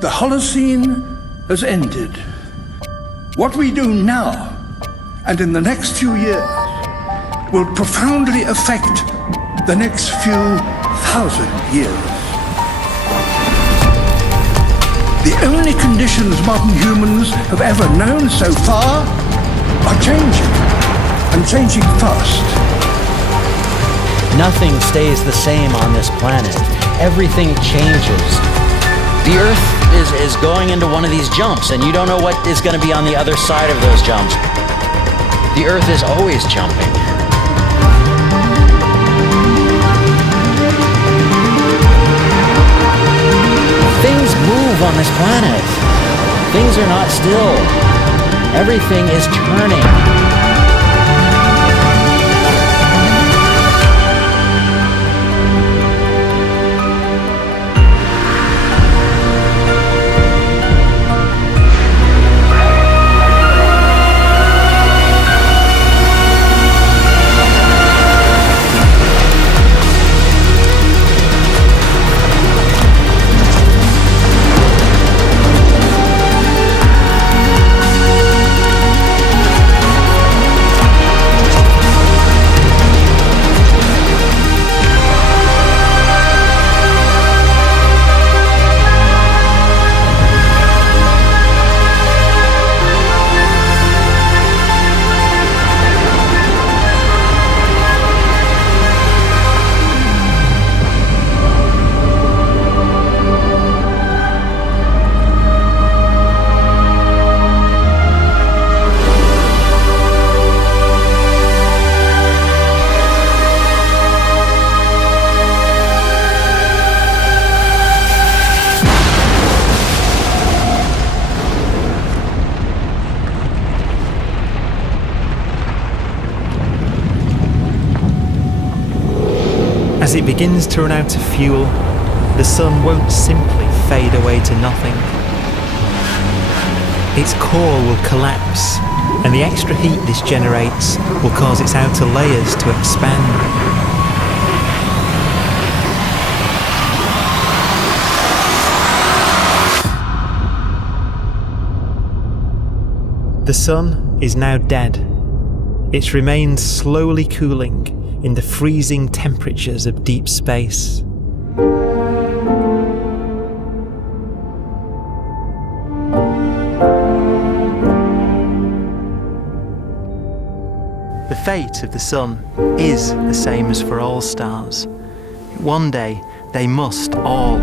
The Holocene has ended. What we do now, and in the next few years, will profoundly affect the next few thousand years. The only conditions modern humans have ever known so far are changing, and changing fast. Nothing stays the same on this planet. Everything changes. The Earth is going into one of these jumps, and you don't know what is going to be on the other side of those jumps. The Earth is always jumping. Things move on this planet. Things are not still. Everything is turning. As it begins to run out of fuel, the sun won't simply fade away to nothing. Its core will collapse, and the extra heat this generates will cause its outer layers to expand. The sun is now dead. Its remains slowly cooling in the freezing temperatures of deep space. The fate of the sun is the same as for all stars. One day they must all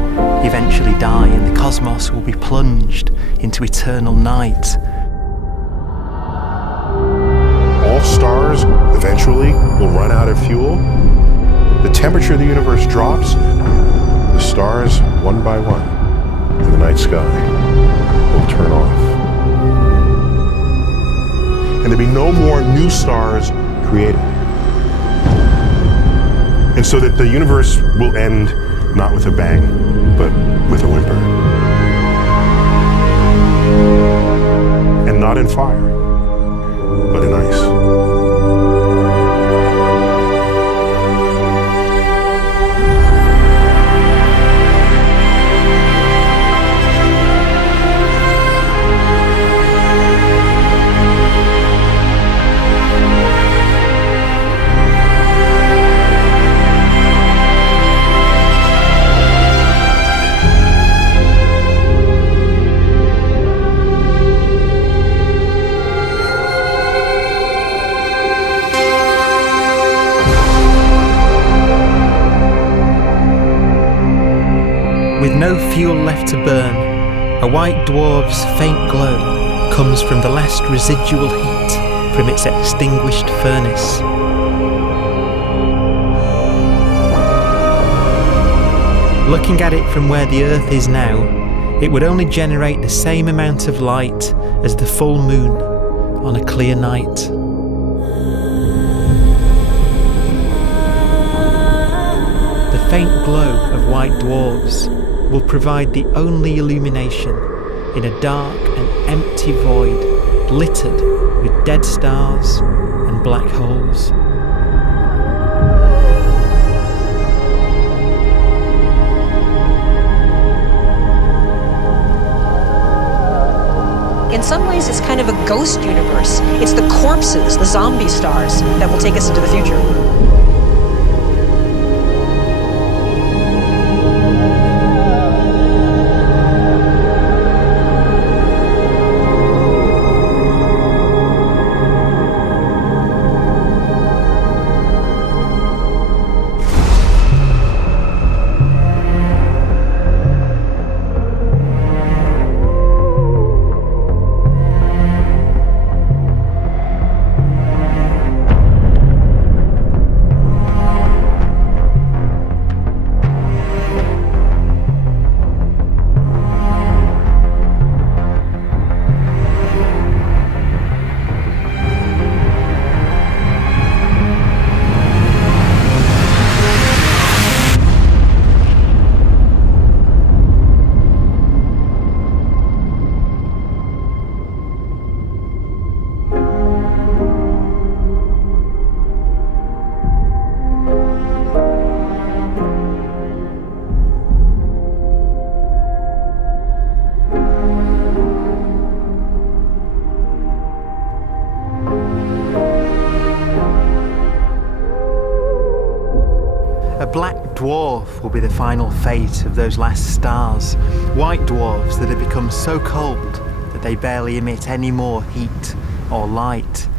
eventually die, and the cosmos will be plunged into eternal night. All stars eventually will run out of fuel. The temperature of the universe drops. The stars, one by one, in the night sky, will turn off. And there'll be no more new stars created. And so that the universe will end not with a bang, but with a whimper. And not in fire, but in ice. With no fuel left to burn, a white dwarf's faint glow comes from the last residual heat from its extinguished furnace. Looking at it from where the Earth is now, it would only generate the same amount of light as the full moon on a clear night. The faint glow of white dwarfs will provide the only illumination in a dark and empty void littered with dead stars and black holes. ways, it's kind of a ghost universe. It's the corpses, the zombie stars, that will take us into the future. A black dwarf will be the final fate of those last stars. White dwarfs that have become so cold that they barely emit any more heat or light.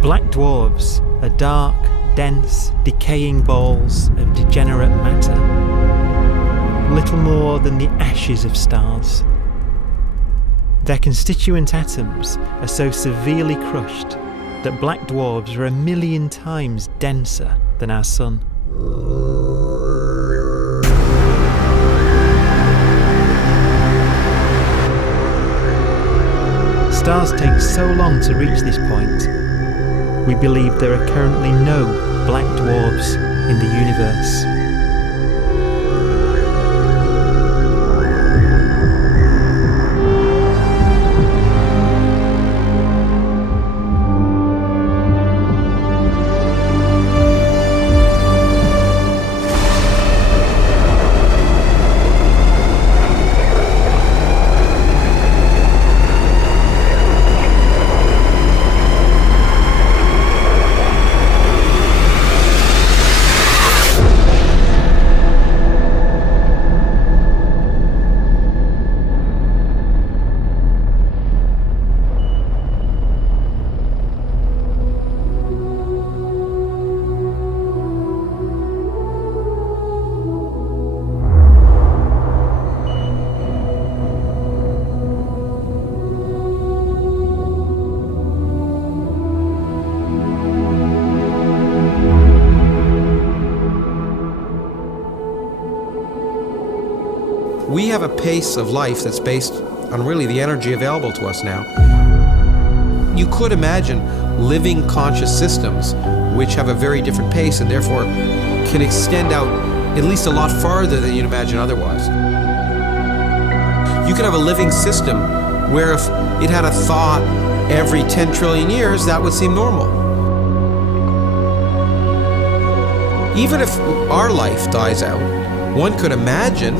Black dwarfs are dark, dense, decaying balls of degenerate matter, little more than the ashes of stars. Their constituent atoms are so severely crushed that black dwarfs are 1,000,000 times denser than our sun. Stars take so long to reach this point, we believe there are currently no black dwarfs in the universe. We have a pace of life that's based on really the energy available to us now. You could imagine living conscious systems which have a very different pace and therefore can extend out at least a lot farther than you'd imagine otherwise. You could have a living system where if it had a thought every 10 trillion years, that would seem normal. Even if our life dies out, one could imagine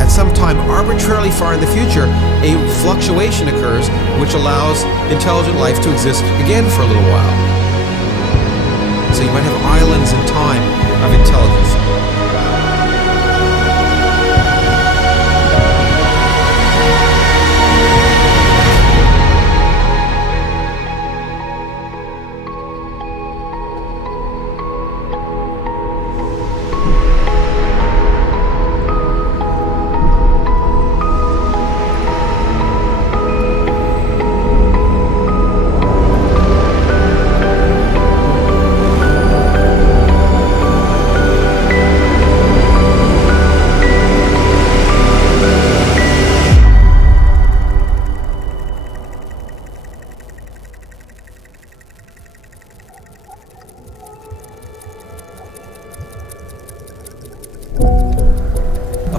at some time arbitrarily far in the future, a fluctuation occurs which allows intelligent life to exist again for a little while. So you might have islands in time of intelligence.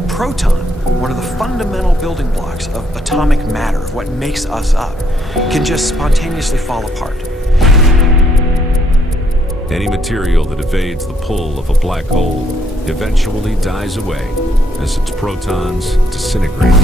Proton, one of the fundamental building blocks of atomic matter, of what makes us up, can just spontaneously fall apart. Any material that evades the pull of a black hole eventually dies away as its protons disintegrate.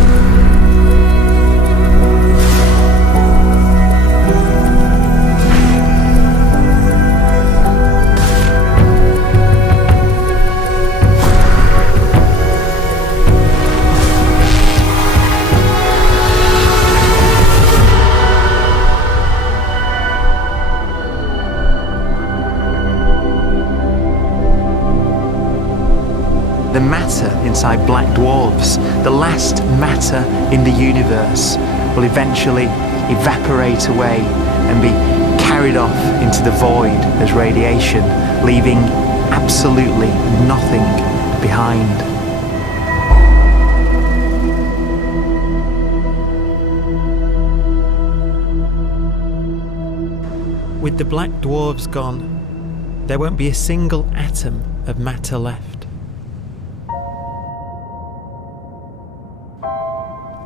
The matter inside black dwarfs, the last matter in the universe, will eventually evaporate away and be carried off into the void as radiation, leaving absolutely nothing behind. With the black dwarfs gone, there won't be a single atom of matter left.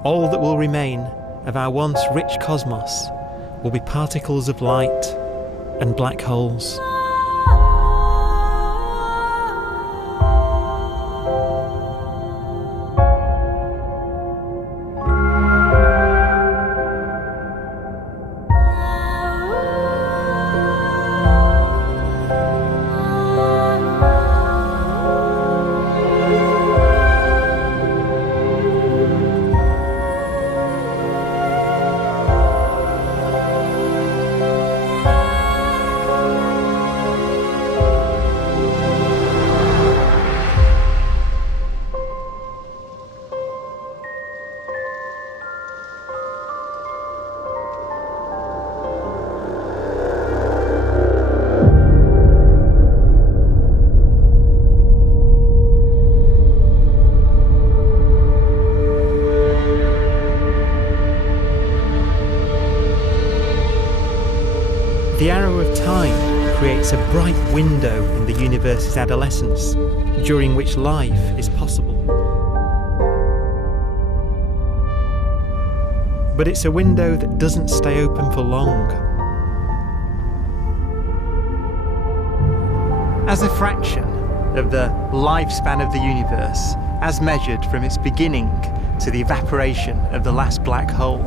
All that will remain of our once rich cosmos will be particles of light and black holes. The arrow of time creates a bright window in the universe's adolescence, during which life is possible. But it's a window that doesn't stay open for long. As a fraction of the lifespan of the universe, as measured from its beginning to the evaporation of the last black hole,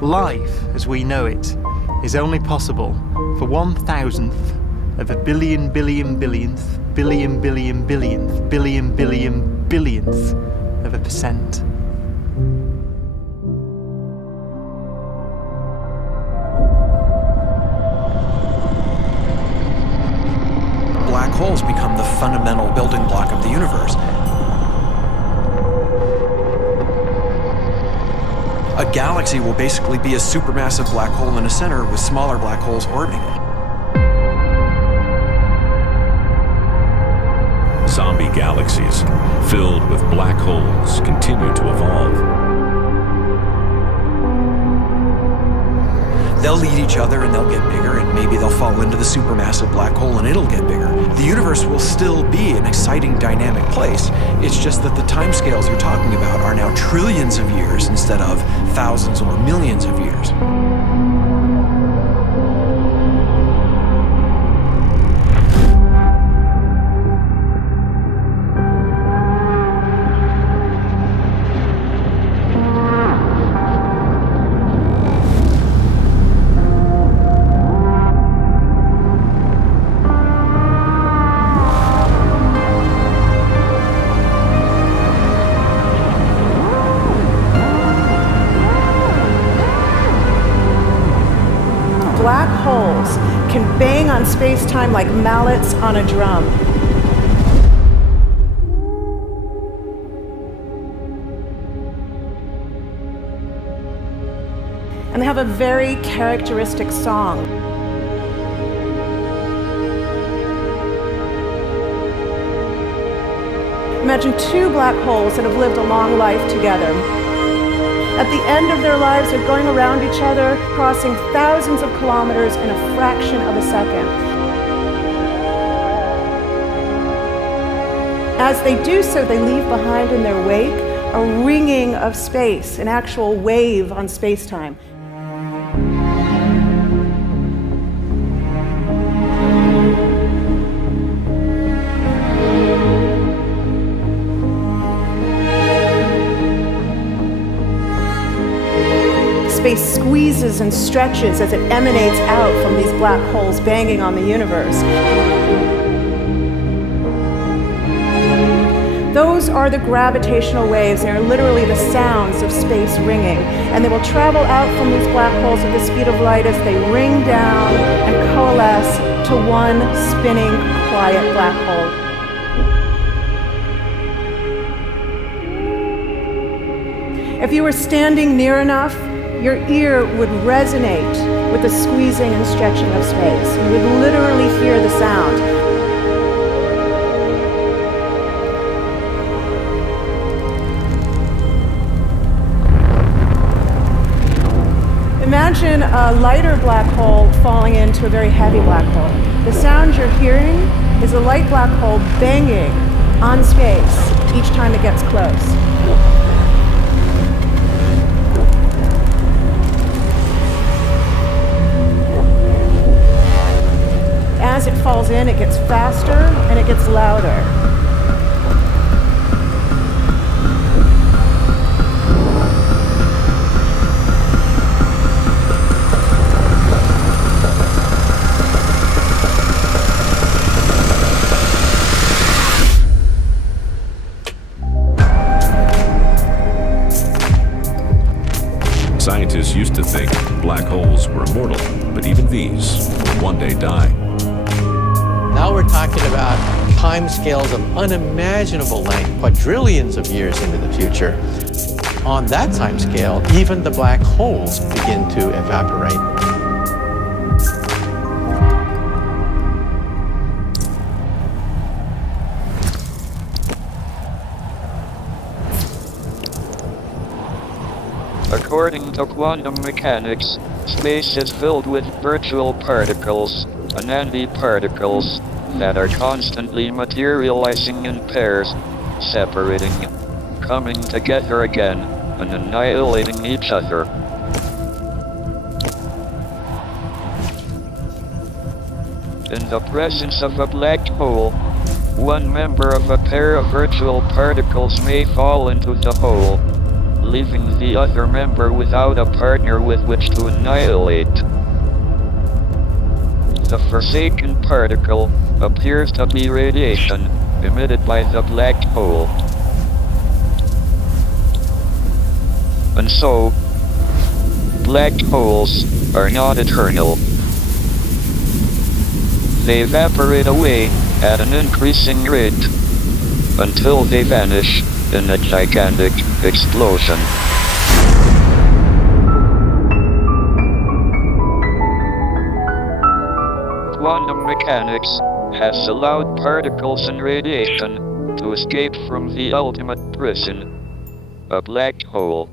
life, as we know it, is only possible for 1,000th of a billion billionth billion billion billionth billion billion billionth of a percent. Black holes become the fundamental building block of the universe. A galaxy will basically be a supermassive black hole in a center with smaller black holes orbiting it. Zombie galaxies filled with black holes continue to evolve. They'll eat each other and they'll get bigger, and maybe they'll fall into the supermassive black hole and it'll get bigger. The universe will still be an exciting, dynamic place. It's just that the timescales you're talking about are now trillions of years instead of thousands or millions of years. Black holes can bang on space-time like mallets on a drum. And they have a very characteristic song. Imagine two black holes that have lived a long life together. At the end of their lives, they're going around each other, crossing thousands of kilometers in a fraction of a second. As they do so, they leave behind in their wake a ringing of space, an actual wave on space-time. squeezes and stretches as it emanates out from these black holes banging on the universe. Those are the gravitational waves. They are literally the sounds of space ringing. And they will travel out from these black holes at the speed of light as they ring down and coalesce to one spinning, quiet black hole. If you were standing near enough, your ear would resonate with the squeezing and stretching of space. You would literally hear the sound. Imagine a lighter black hole falling into a very heavy black hole. The sound you're hearing is a light black hole banging on space each time it gets close. As it falls in, it gets faster and it gets louder. Scientists used to think black holes were immortal, but even these will one day die. Now we're talking about timescales of unimaginable length, quadrillions of years into the future. On that timescale, even the black holes begin to evaporate. According to quantum mechanics, space is filled with virtual particles, antiparticles, that are constantly materializing in pairs, separating, coming together again, and annihilating each other. In the presence of a black hole, one member of a pair of virtual particles may fall into the hole, leaving the other member without a partner with which to annihilate. The forsaken particle appears to be radiation emitted by the black hole. And so, black holes are not eternal. They evaporate away at an increasing rate until they vanish in a gigantic explosion. Quantum mechanics has allowed particles and radiation to escape from the ultimate prison, a black hole.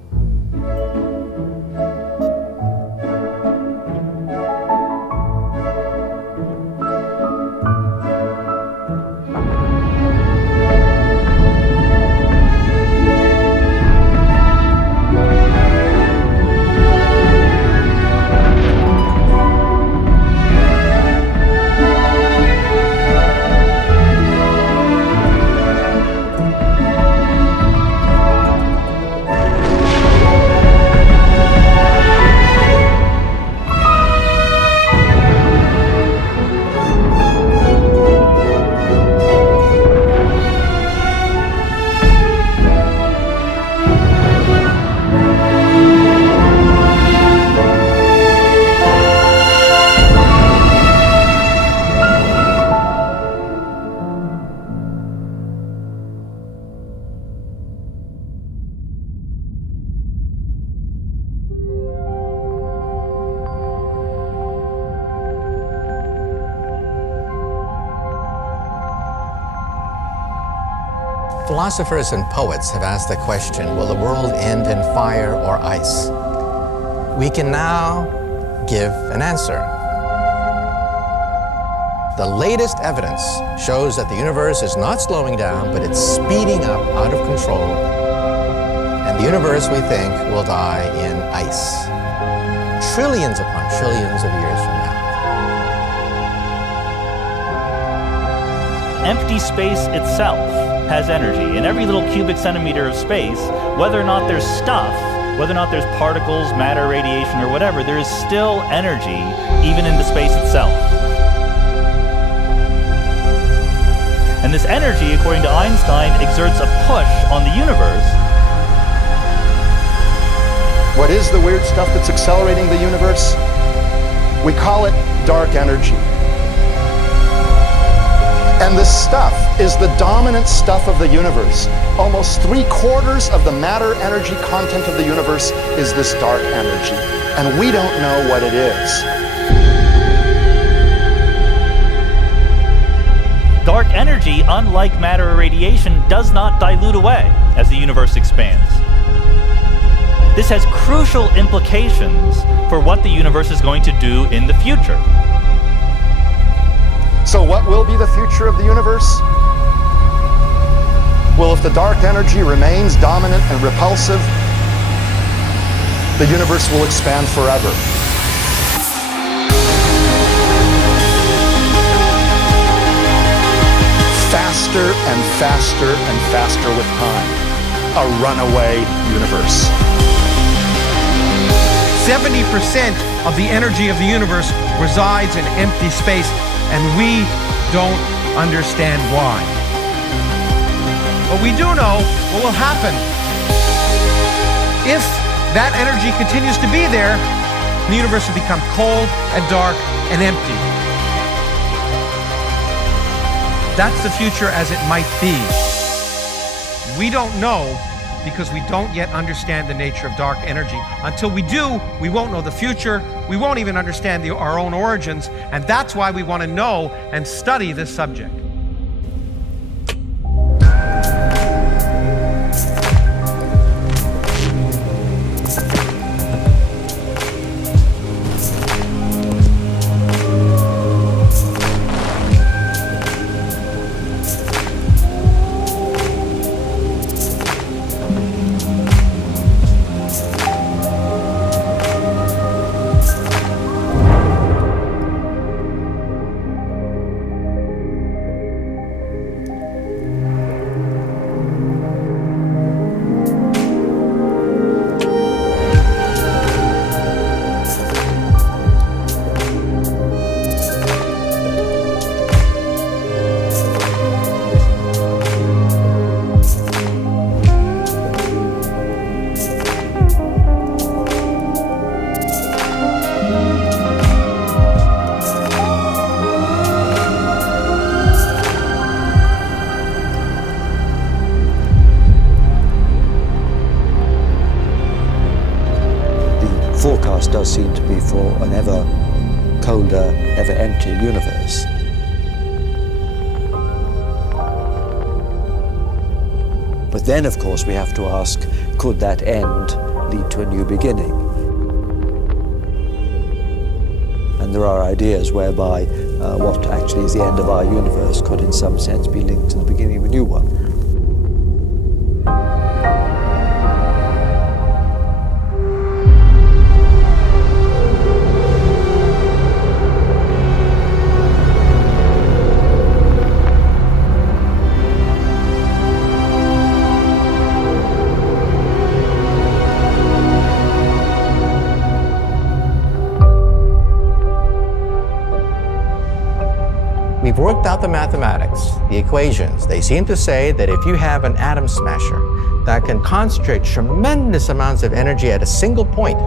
Philosophers and poets have asked the question, will the world end in fire or ice? We can now give an answer. The latest evidence shows that the universe is not slowing down, but it's speeding up out of control. And the universe, we think, will die in ice. Trillions upon trillions of years from now. Empty space itself has energy. In every little cubic centimeter of space, whether or not there's stuff whether or not there's particles, matter, radiation, or whatever, there is still energy even in the space itself. And this energy, according to Einstein, exerts a push on the universe. What is the weird stuff that's accelerating the universe? We call it dark energy. And this stuff is the dominant stuff of the universe. Almost 3/4 of the matter-energy content of the universe is this dark energy. And we don't know what it is. Dark energy, unlike matter or radiation, does not dilute away as the universe expands. This has crucial implications for what the universe is going to do in the future. So what will be the future of the universe? Well, if the dark energy remains dominant and repulsive, the universe will expand forever. Faster and faster and faster with time. A runaway universe. 70% of the energy of the universe resides in empty space, and we don't understand why. But we do know what will happen. If that energy continues to be there, the universe will become cold and dark and empty. That's the future as it might be. We don't know because we don't yet understand the nature of dark energy. Until we do, we won't know the future. We won't even understand our own origins, and that's why we want to know and study this subject. Forecast does seem to be for an ever colder, ever emptier universe. But then, of course, we have to ask, could that end lead to a new beginning? And there are ideas whereby what actually is the end of our universe could in some sense be linked to the beginning of a new one. We've worked out the mathematics, the equations. They seem to say that if you have an atom smasher that can concentrate tremendous amounts of energy at a single point,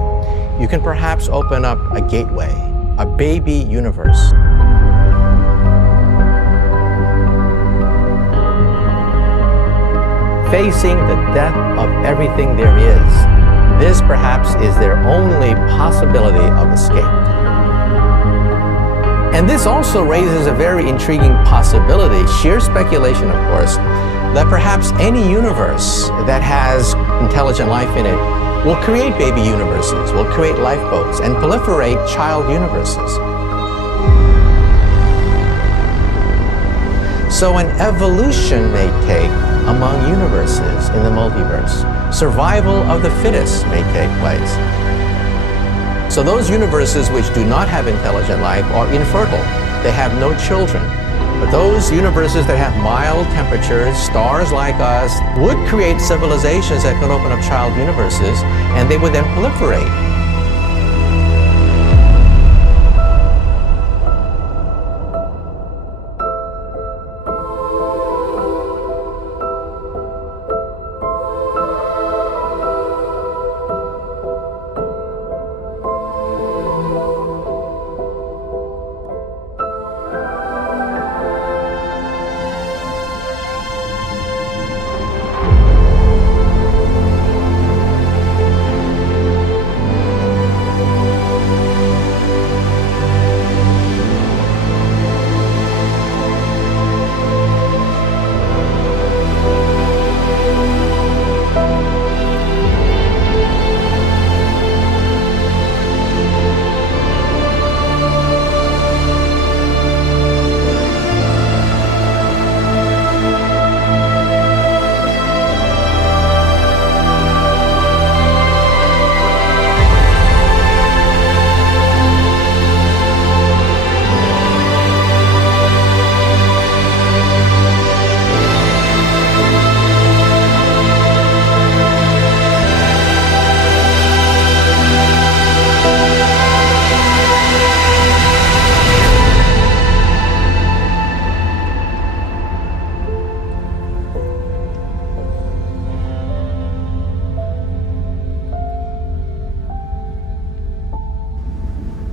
you can perhaps open up a gateway, a baby universe. Facing the death of everything there is, this perhaps is their only possibility of escape. And this also raises a very intriguing possibility, sheer speculation of course, that perhaps any universe that has intelligent life in it will create baby universes, will create lifeboats, and proliferate child universes. So an evolution may take among universes in the multiverse. Survival of the fittest may take place. So those universes which do not have intelligent life are infertile. They have no children. But those universes that have mild temperatures, stars like us, would create civilizations that could open up child universes, and they would then proliferate.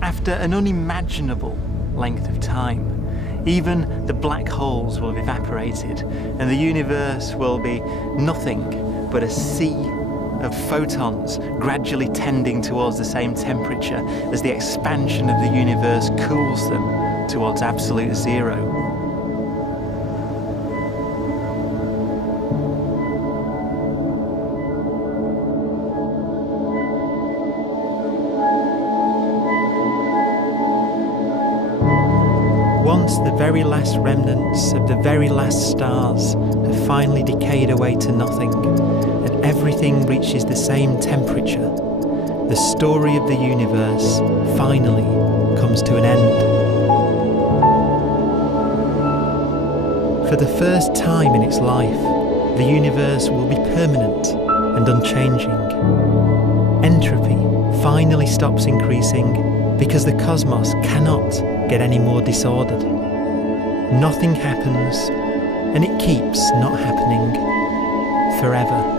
After an unimaginable length of time, even the black holes will have evaporated and the universe will be nothing but a sea of photons gradually tending towards the same temperature as the expansion of the universe cools them towards absolute zero. Once the very last remnants of the very last stars have finally decayed away to nothing, and everything reaches the same temperature, the story of the universe finally comes to an end. For the first time in its life, the universe will be permanent and unchanging. Entropy finally stops increasing because the cosmos cannot get any more disordered. Nothing happens, and it keeps not happening forever.